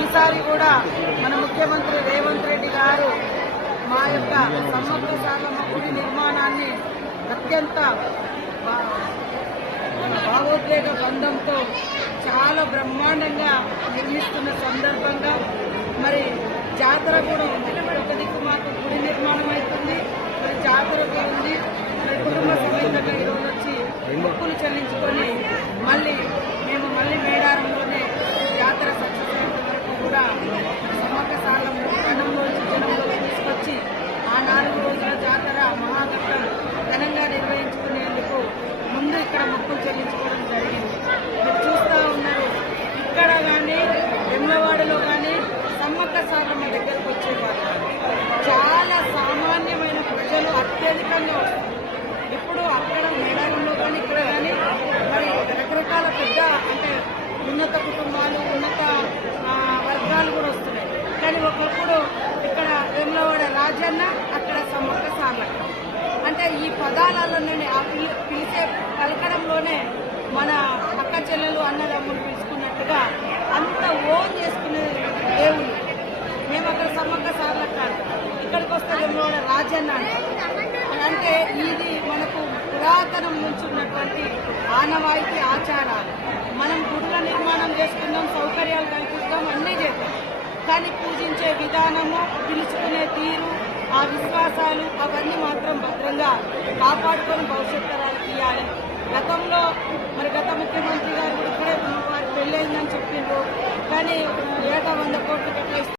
ఈసారి కూడా మన ముఖ్యమంత్రి రేవంత్ రెడ్డి గారు మా యొక్క సమగ్ర సాగమ్మ గుడి నిర్మాణాన్ని అత్యంత భావోద్వేగ బంధంతో చాలా బ్రహ్మాండంగా నిర్మిస్తున్న సందర్భంగా మరి జాతర కూడా ఉంది. ఒక దిక్కు మాకు గుడి నిర్మాణం అవుతుంది. మరి జాతర కూడా ఉంది. మరి కుటుంబ సమేతంగా ఈరోజు వచ్చి మొక్కులు చెల్లించుకొని అత్యధికంగా వస్తారు ఇప్పుడు అక్కడ మేడారంలో కానీ ఇక్కడ కానీ మరి రకరకాల పెద్ద అంటే ఉన్నత కుటుంబాలు ఉన్నత వర్గాలు కూడా వస్తున్నాయి. కానీ ఒకప్పుడు ఇక్కడ వెమ్లవాడ రాజన్న అక్కడ సమ్మక్క సార్లక్క అంటే ఈ పదాలలోనే ఆ పిలి పిలిచే పలకడంలోనే మన అక్క చెల్లెలు అన్నదమ్ములు పిలుచుకున్నట్టుగా అంత ఓన్ చేసుకునే దేవుడు మేము అక్కడ సమ్మక్క సార్లక్క ఇక్కడికి వస్తే వెమ్లవాడ రాజన్న అంటే అంటే ఇది మనకు పురాతనం నుంచి ఉన్నటువంటి ఆనవాయితీ ఆచారాలు. మనం గుడుల నిర్మాణం చేసుకుందాం సౌకర్యాలు కల్పిస్తాం అన్నీ చేద్దాం. కానీ పూజించే విధానము పిలుచుకునే తీరు ఆ విశ్వాసాలు అవన్నీ మాత్రం భద్రంగా కాపాడుకొని భవిష్యత్ తరాలకు ఇవ్వాలి గతంలో మరి గత ముఖ్యమంత్రి గారు కూడా ఇక్కడే పెళ్ళైందని చెప్పిండ్రు. కానీ ఏటా వంద కోట్లు